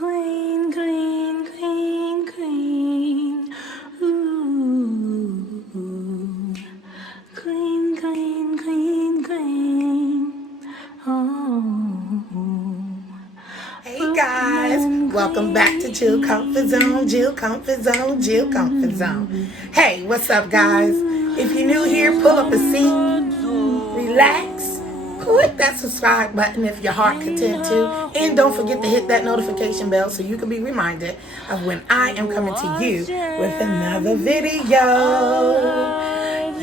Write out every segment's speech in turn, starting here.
Green, green, green, green. Ooh. Green, green, green, green. Oh. Hey guys, welcome back to Jill Comfort Zone, Jill Comfort Zone, Jill Comfort Zone. Hey, what's up guys? If you're new here, pull up a seat, relax, click that subscribe button if your heart content to, and don't forget to hit that notification bell so you can be reminded of when I am coming to you with another video.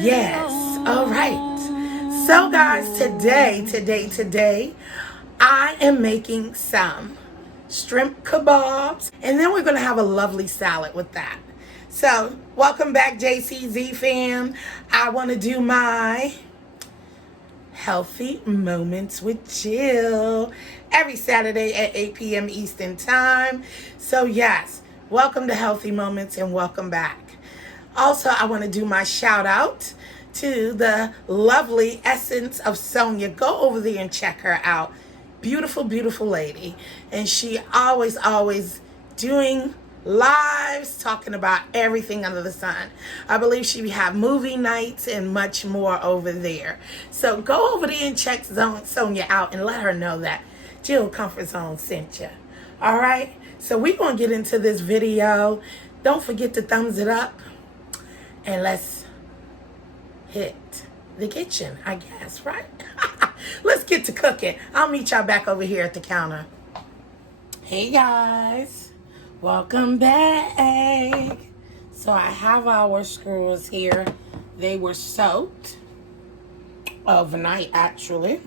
Yes, alright. So guys, today, I am making some shrimp kabobs, and then we're going to have a lovely salad with that. So, welcome back, JCZ Fam. I want to do my Healthy Moments with Jill every Saturday at 8 p.m. Eastern Time. So, yes, welcome to Healthy Moments and welcome back. Also, I want to do my shout out to the lovely Essence of Sonia. Go over there and check her out. Beautiful, beautiful lady. And she always doing lives talking about everything under the sun. I believe she have movie nights and much more over there. So go over there and check Sonia out and let her know that Jill Comfort Zone sent you. All right? So we're going to get into this video. Don't forget to thumbs it up. And let's hit the kitchen, I guess, right? Let's get to cooking. I'll meet y'all back over here at the counter. Hey guys, welcome back. So I have our screws here. They were soaked overnight, actually.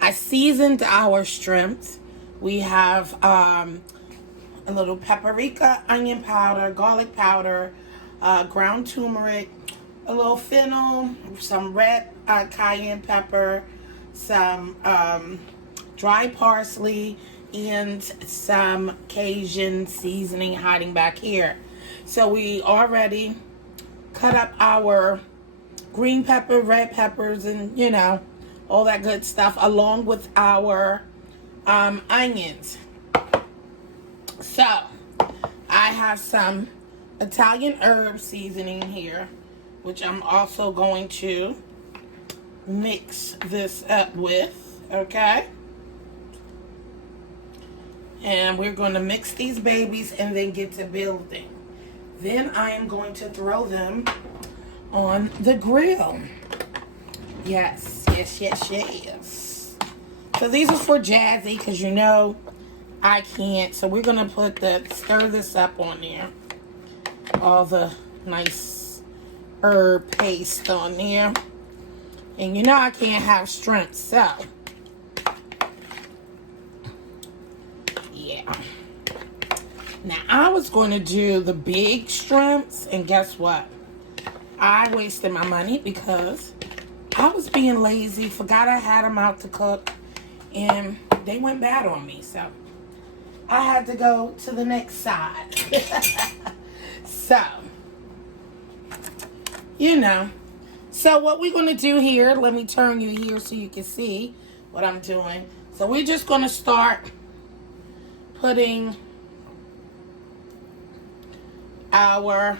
I seasoned our shrimps. We have a little paprika, onion powder, garlic powder, ground turmeric, a little fennel, some red cayenne pepper, some dry parsley, and some Cajun seasoning hiding back here. So we already cut up our green pepper, red peppers, and you know, all that good stuff, along with our onions. So I have some Italian herb seasoning here, which I'm also going to mix this up with, okay? And we're going to mix these babies and then get to building. Then I am going to throw them on the grill. Yes. So these are for Jazzie, because you know I can't. So we're going to stir this up on there. All the nice herb paste on there. And you know I can't have shrimp, so yeah. Now I was going to do the big shrimps, and guess what? I wasted my money because I was being lazy, forgot I had them out to cook, and they went bad on me, so I had to go to the next side. So, you know. So what we're going to do here, let me turn you here so you can see what I'm doing. So we're just going to start putting our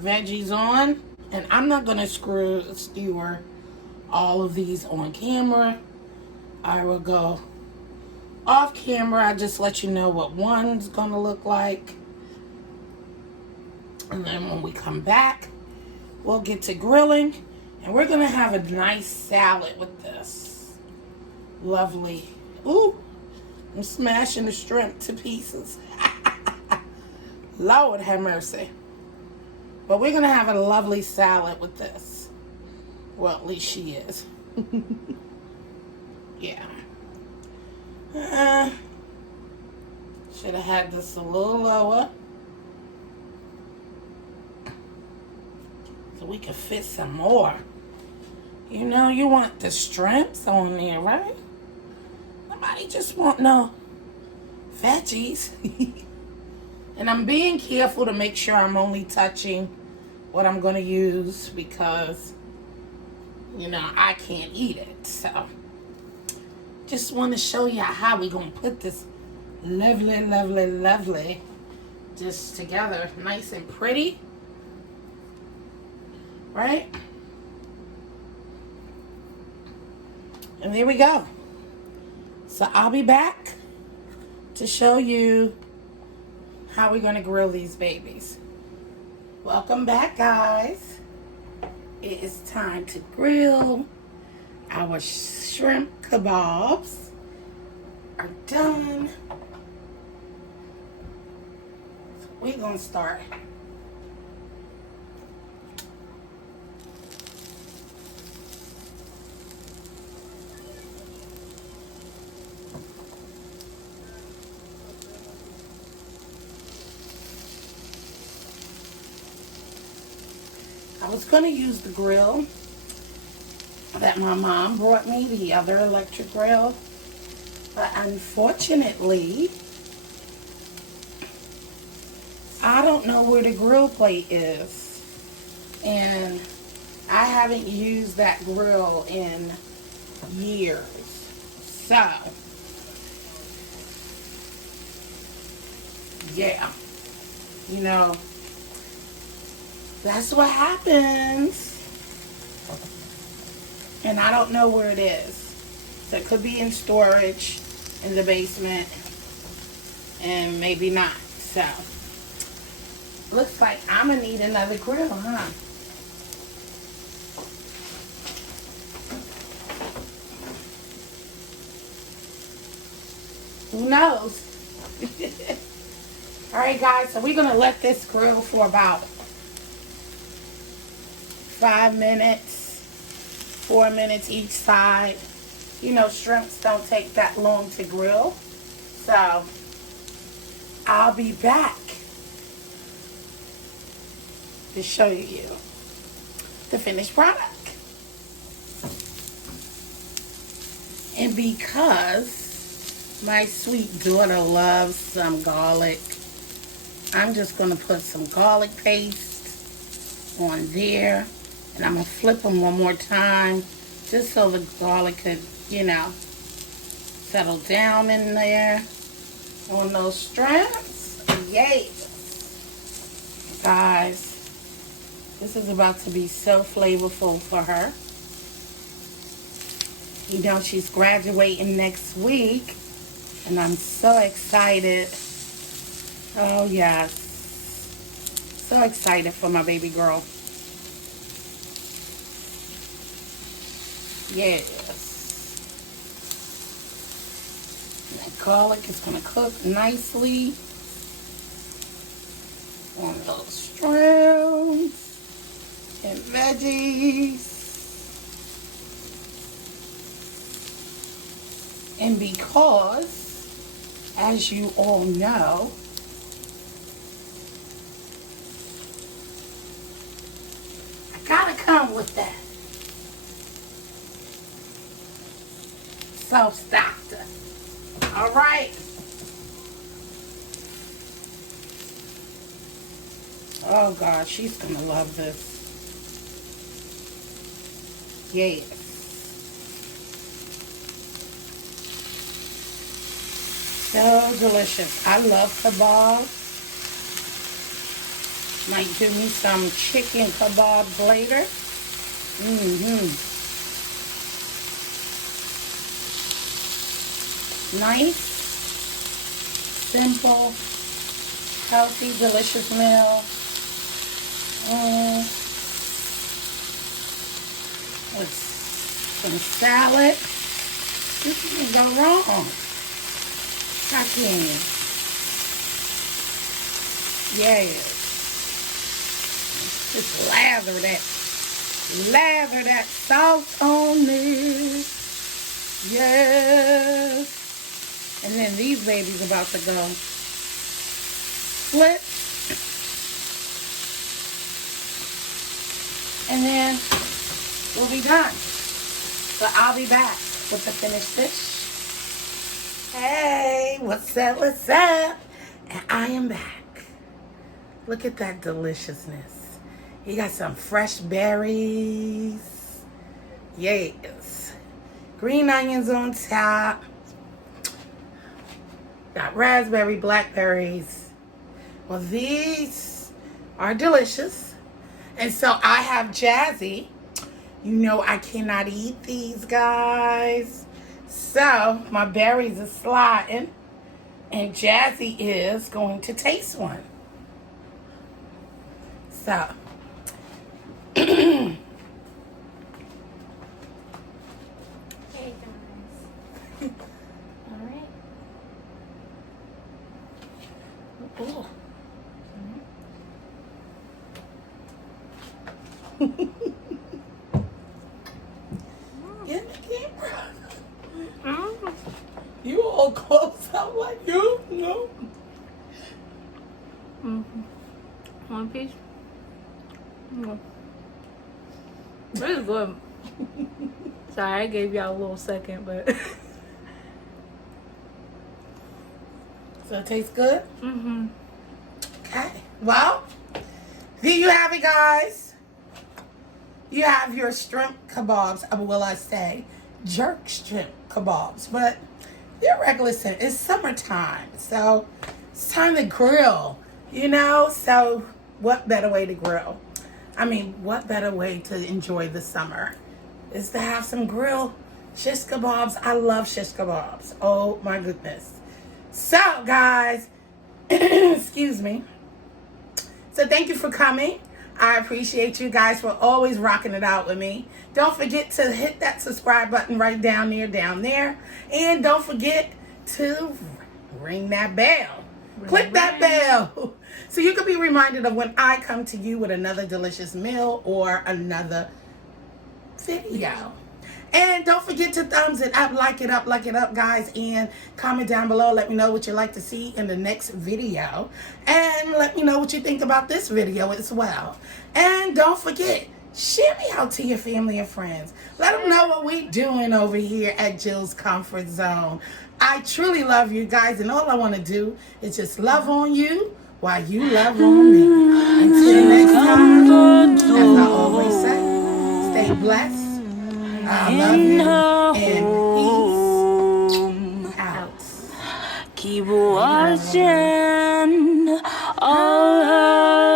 veggies on. And I'm not going to skewer all of these on camera. I will go off camera. I just let you know what one's going to look like. And then when we come back, we'll get to grilling, and we're going to have a nice salad with this. Lovely. Ooh, I'm smashing the shrimp to pieces. Lord have mercy. But we're going to have a lovely salad with this. Well, at least she is. Yeah. Should have had this a little lower, so we can fit some more. You know, you want the shrimps on there, right? Nobody just want no veggies. And I'm being careful to make sure I'm only touching what I'm going to use, because, you know, I can't eat it. So, Just want to show you how we gonna put this lovely just together, nice and pretty, right? And there we go. So I'll be back to show you how we're gonna grill these babies. Welcome back, guys. It is time to grill. Our shrimp kebabs are done. So we're gonna start. I was gonna use the grill that my mom brought me, the other electric grill, but unfortunately I don't know where the grill plate is, and I haven't used that grill in years. So yeah, you know, that's what happens. And I don't know where it is. So it could be in storage in the basement, and maybe not. So looks like I'm gonna need another grill, huh? Who knows? All right, guys, so we're gonna let this grill for about 5 minutes, 4 minutes each side. You know, shrimps don't take that long to grill. So I'll be back to show you the finished product. And because my sweet daughter loves some garlic, I'm just going to put some garlic paste on there. And I'm going to flip them one more time just so the garlic could, you know, settle down in there on those strands. Yay! Guys, this is about to be so flavorful for her. You know, she's graduating next week, and I'm so excited. Oh, yes. So excited for my baby girl. Yes. And the garlic is going to cook nicely on those strands and veggies. And because, as you all know, I gotta come with that self-starter. All right. Oh God, she's gonna love this. Yes. So delicious. I love kebab. Might do me some chicken kebabs later. Nice, simple, healthy, delicious meal. With some salad. You can't go wrong. I can. Yes. Just lather that salt on this. Yes. And then these babies about to go flip. And then we'll be done. So I'll be back with the finished dish. Hey, what's up, what's up? And I am back. Look at that deliciousness. You got some fresh berries. Yes. Green onions on top. Got raspberry, blackberries. Well, these are delicious. And so I have Jazzie. You know I cannot eat these, guys. So my berries are sliding. And Jazzie is going to taste one. So. Hey guys. Alright. Ooh. Get the camera. You all close up like you know. One piece. This is good. Sorry, I gave y'all a little second, but So it tastes good? Okay. Well, there you have it, guys. You have your shrimp kebabs, or will I say, jerk shrimp kebabs. But they're regular. It's summertime, so it's time to grill, you know? So what better way to grill? I mean, what better way to enjoy the summer is to have some grilled shish kebabs. I love shish kebabs. Oh, my goodness. So, guys, excuse me. So thank you for coming. I appreciate you guys for always rocking it out with me. Don't forget to hit that subscribe button right down there. And don't forget to ring that bell. Click that bell so you can be reminded of when I come to you with another delicious meal or another video. And don't forget to thumbs it up, like it up, guys. And comment down below. Let me know what you'd like to see in the next video. And let me know what you think about this video as well. And don't forget, share me out to your family and friends. Let them know what we're doing over here at Jill's Comfort Zone. I truly love you guys. And all I want to do is just love on you while you love on me. Until next time, as I always say, stay blessed. I love you, and peace out. keep watching all her